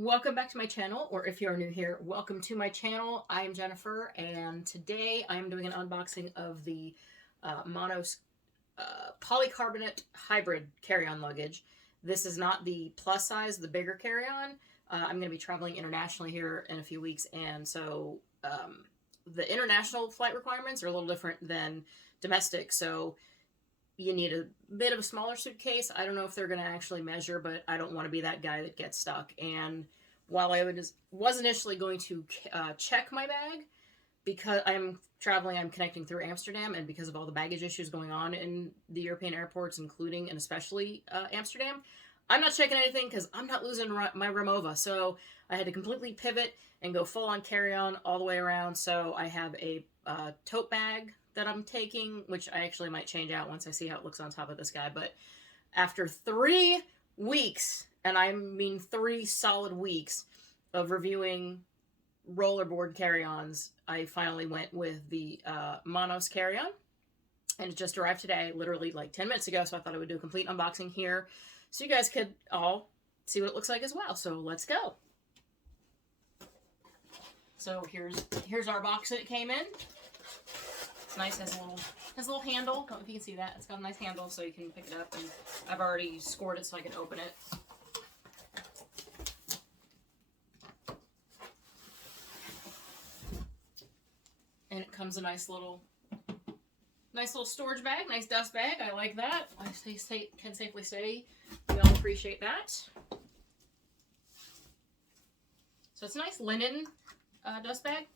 Welcome back to my channel, or if you're new here, welcome to my channel. I am Jennifer, and today I am doing an unboxing of the Monos polycarbonate hybrid carry-on luggage. This is not the plus size, the bigger carry-on. I'm going to be traveling internationally here in a few weeks, and so the international flight requirements are a little different than domestic, so you need a bit of a smaller suitcase. I don't know if they're going to actually measure, but I don't want to be that guy that gets stuck. And while I was initially going to check my bag, because I'm traveling, I'm connecting through Amsterdam, and because of all the baggage issues going on in the European airports, including and especially Amsterdam, I'm not checking anything because I'm not losing my Remova. So I had to completely pivot and go full on carry-on all the way around. So I have a tote bag that I'm taking, which I actually might change out once I see how it looks on top of this guy. But after 3 weeks, and I mean 3 solid weeks of reviewing rollerboard carry-ons, I finally went with the Monos carry-on, and it just arrived today, literally like 10 minutes ago. So I thought I would do a complete unboxing here so you guys could all see what it looks like as well. So let's go. So here's our box that it came in. It's nice, has a little handle. I don't know if you can see that. It's got a nice handle so you can pick it up, and I've already scored it so I can open it. And it comes a nice little storage bag, nice dust bag. I like that. I can safely say we all appreciate that. So it's a nice linen dust bag.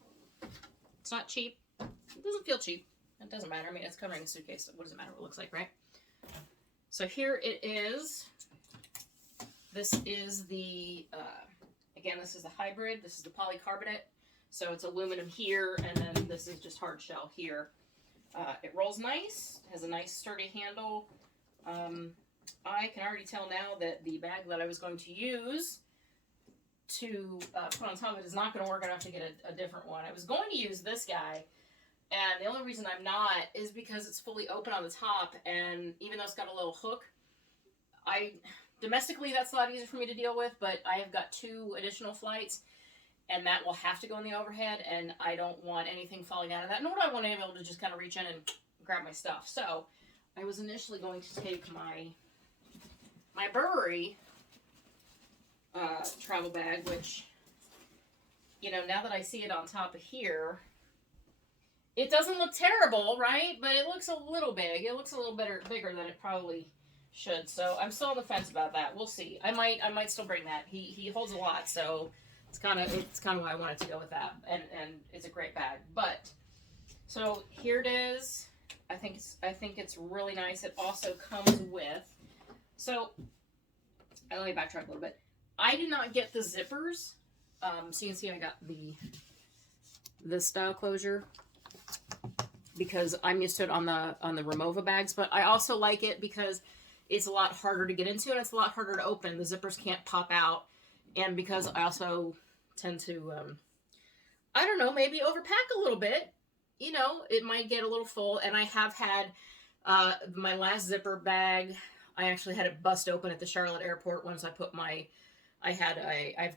It's not cheap. It doesn't feel cheap. It doesn't matter. I mean, it's covering a suitcase. So what does it matter what it looks like, right? So here it is. This is the, again, this is the hybrid. This is the polycarbonate. So it's aluminum here, and then this is just hard shell here. It rolls nice. Has a nice sturdy handle. I can already tell now that the bag that I was going to use to put on top of it is not going to work. I have to get a different one. I was going to use this guy, and the only reason I'm not is because it's fully open on the top, and even though it's got a little hook, domestically that's a lot easier for me to deal with, but I have got 2 additional flights, and that will have to go in the overhead, and I don't want anything falling out of that, nor do I want to be able to just kind of reach in and grab my stuff. So I was initially going to take my Burberry travel bag, which, you know, now that I see it on top of here, it doesn't look terrible, right? But it looks a little big. It looks a little bigger than it probably should. So I'm still on the fence about that. We'll see. I might still bring that. He holds a lot, so it's kind of why I wanted to go with that. And it's a great bag. But so here it is. I think it's really nice. It also comes with, so let me backtrack a little bit. I did not get the zippers. So you can see I got this style closure because I'm used to it on the Remova bags, but I also like it because it's a lot harder to get into and it's a lot harder to open. The zippers can't pop out, and because I also tend to, I don't know, maybe overpack a little bit. You know, it might get a little full, and I have had my last zipper bag, I actually had it bust open at the Charlotte airport once I put I've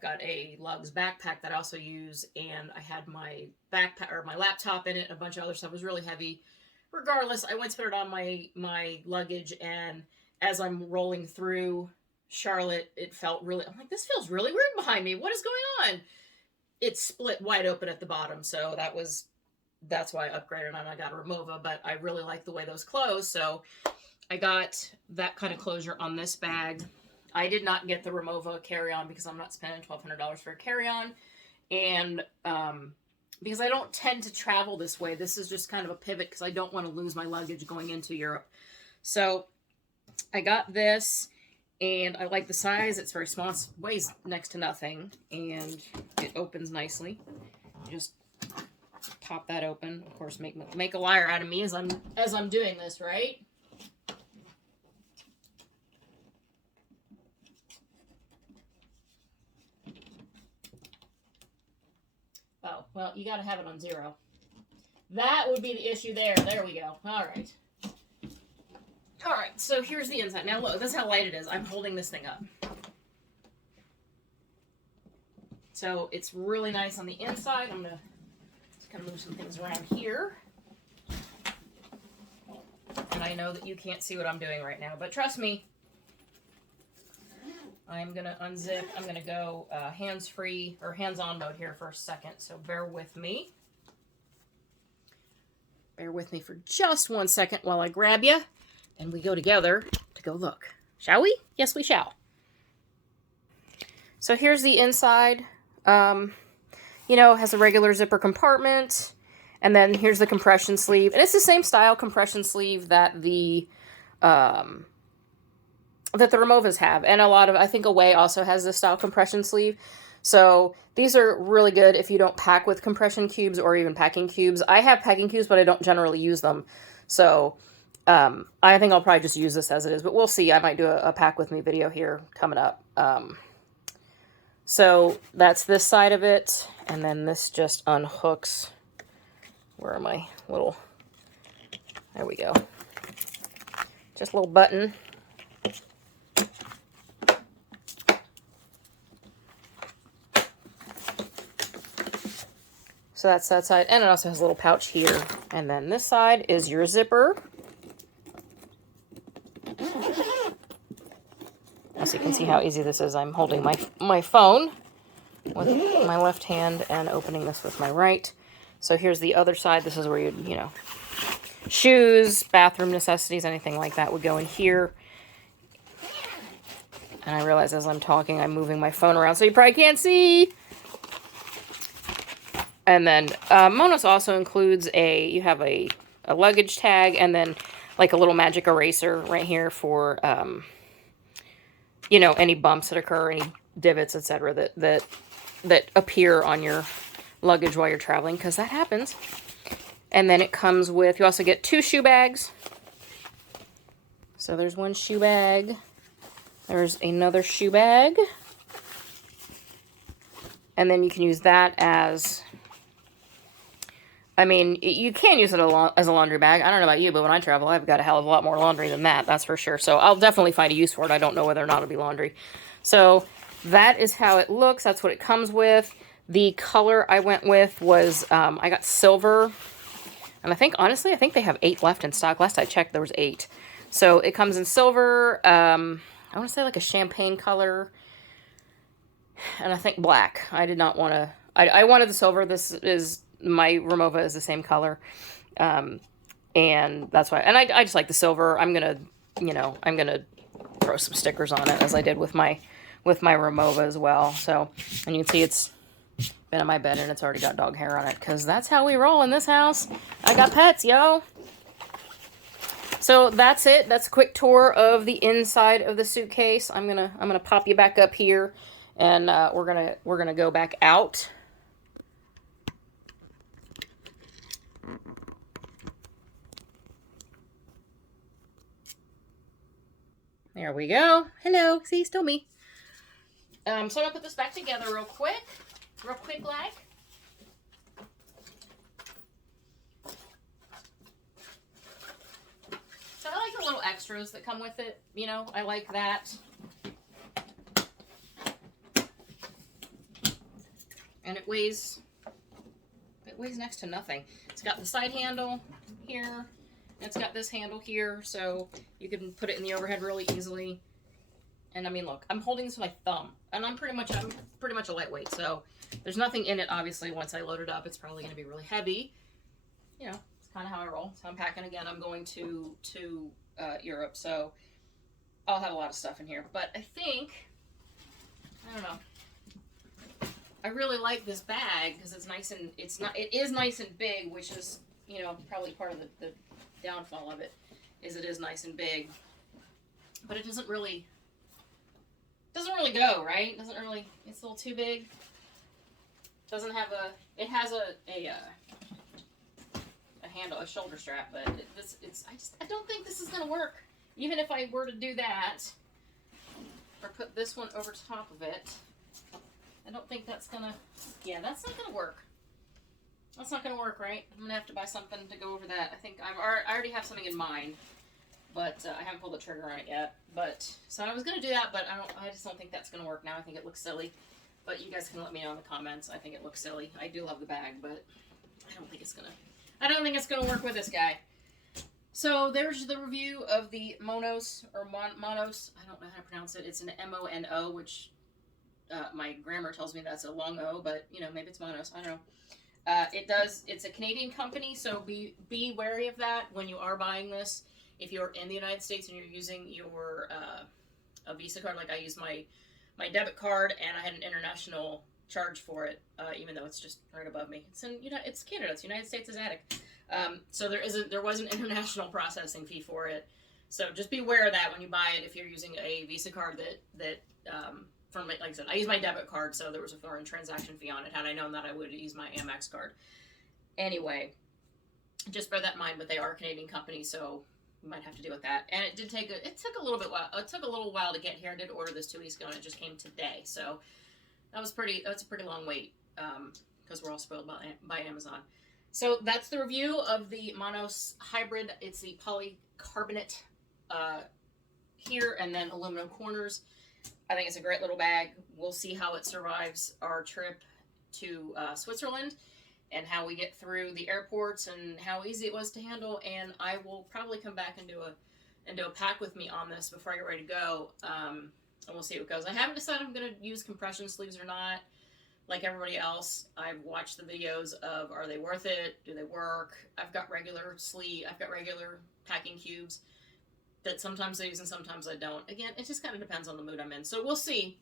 got a Lugs backpack that I also use, and I had my backpack or my laptop in it, and a bunch of other stuff. It was really heavy. Regardless, I went to put it on my luggage, and as I'm rolling through Charlotte, it felt really, I'm like, this feels really weird behind me. What is going on? It split wide open at the bottom, so that's why I upgraded and I got a Remova, but I really like the way those close, so I got that kind of closure on this bag. I did not get the Remova carry-on because I'm not spending $1,200 for a carry-on, and because I don't tend to travel this way. This is just kind of a pivot because I don't want to lose my luggage going into Europe. So I got this, and I like the size. It's very small. It weighs next to nothing, and it opens nicely. You just pop that open. Of course, make a liar out of me as I'm doing this, right? Oh, well, you got to have it on 0. That would be the issue there. There we go. All right. All right, so here's the inside. Now, look, this is how light it is. I'm holding this thing up. So it's really nice on the inside. I'm gonna just kind of move some things around here. And I know that you can't see what I'm doing right now, but trust me, I'm gonna unzip. I'm gonna go hands-free or hands-on mode here for a second, so bear with me. Bear with me for just 1 second while I grab you and we go together to go look. Shall we? Yes, we shall. So here's the inside. You know, has a regular zipper compartment. And then here's the compression sleeve. And it's the same style compression sleeve that the Removas have. And a lot of, I think Away also has this style compression sleeve. So these are really good if you don't pack with compression cubes or even packing cubes. I have packing cubes, but I don't generally use them. So I think I'll probably just use this as it is. But we'll see. I might do a pack with me video here coming up. So that's this side of it. And then this just unhooks. Where are my little... There we go. Just a little button. So that's that side. And it also has a little pouch here. And then this side is your zipper. As you can see how easy this is, I'm holding my phone with my left hand and opening this with my right. So here's the other side. This is where you know, shoes, bathroom necessities, anything like that would go in here. And I realize as I'm talking, I'm moving my phone around, so you probably can't see. And then Monos also includes you have a luggage tag and then like a little magic eraser right here for, you know, any bumps that occur, any divots, etc. that appear on your luggage while you're traveling, because that happens. And then it comes with, you also get 2 shoe bags. So there's one shoe bag. There's another shoe bag. And then you can use that as, I mean, you can use it as a laundry bag. I don't know about you, but when I travel, I've got a hell of a lot more laundry than that, that's for sure. So I'll definitely find a use for it. I don't know whether or not it'll be laundry. So that is how it looks. That's what it comes with. The color I went with was, I got silver. And I think, honestly, I think they have 8 left in stock. Last I checked, there was 8. So it comes in silver, I want to say like a champagne color. And I think black. I did not want to, I wanted the silver. This is, my Remova is the same color. And that's why, and I just like the silver. I'm going to, you know, I'm going to throw some stickers on it as I did with my Remova as well. So, and you can see it's been in my bed and it's already got dog hair on it, because that's how we roll in this house. I got pets, yo. So that's it. That's a quick tour of the inside of the suitcase. I'm gonna pop you back up here, and we're gonna go back out. There we go. Hello. See, still me. So I'm gonna put this back together real quick like. So I like the little extras that come with it. You know, I like that. And it weighs next to nothing. It's got the side handle here. And it's got this handle here, so you can put it in the overhead really easily. And I mean, look, I'm holding this with my thumb, and I'm pretty much a lightweight, so there's nothing in it. Obviously, once I load it up, it's probably going to be really heavy. You know, it's kind of how I roll. So I'm packing again. I'm going to Europe, so I'll have a lot of stuff in here. But I think, I don't know. I really like this bag because it's nice and it is nice and big, which is, you know, probably part of the downfall of it, is it is nice and big, but it doesn't really go, right? Doesn't really, it's a little too big. Doesn't have it has a handle, a shoulder strap, but I don't think this is gonna work. Even if I were to do that, or put this one over top of it, I don't think that's gonna, yeah, that's not gonna work. That's not gonna work, right? I'm gonna have to buy something to go over that. I think I already have something in mind, but I haven't pulled the trigger on it yet. But so I was gonna do that, but I just don't think that's gonna work now. I think it looks silly. But you guys can let me know in the comments. I think it looks silly. I do love the bag, but I don't think it's gonna work with this guy. So there's the review of the Monos, or Monos. I don't know how to pronounce it. It's an M-O-N-O, which my grammar tells me that's a long O, but you know, maybe it's Monos. I don't know. It's a Canadian company, so be wary of that when you are buying this. If you're in the United States and you're using your a Visa card, like I use my debit card, and I had an international charge for it, even though it's just right above me. It's Canada. It's United States is attic. So there was an international processing fee for it. So just be aware of that when you buy it. If you're using a Visa card that from, like I said, I use my debit card, so there was a foreign transaction fee on it. Had I known that, I would have used my Amex card. Anyway, just bear that in mind. But they are a Canadian company, so you might have to deal with that. And it took a little while to get here. I did order this 2 weeks ago, and it just came today. So that's a pretty long wait, because we're all spoiled by Amazon. So that's the review of the Monos Hybrid. It's the polycarbonate here, and then aluminum corners. I think it's a great little bag. We'll see how it survives our trip to Switzerland, and how we get through the airports, and how easy it was to handle. And I will probably come back and do a pack with me on this before I get ready to go. And we'll see how it goes. I haven't decided if I'm going to use compression sleeves or not. Like everybody else, I've watched the videos of, are they worth it? Do they work? I've got regular packing cubes that sometimes I use and sometimes I don't. Again, it just kind of depends on the mood I'm in. So we'll see,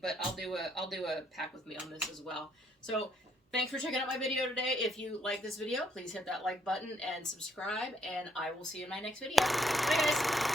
but I'll do a pack with me on this as well. So thanks for checking out my video today. If you like this video, please hit that like button and subscribe, and I will see you in my next video. Bye guys.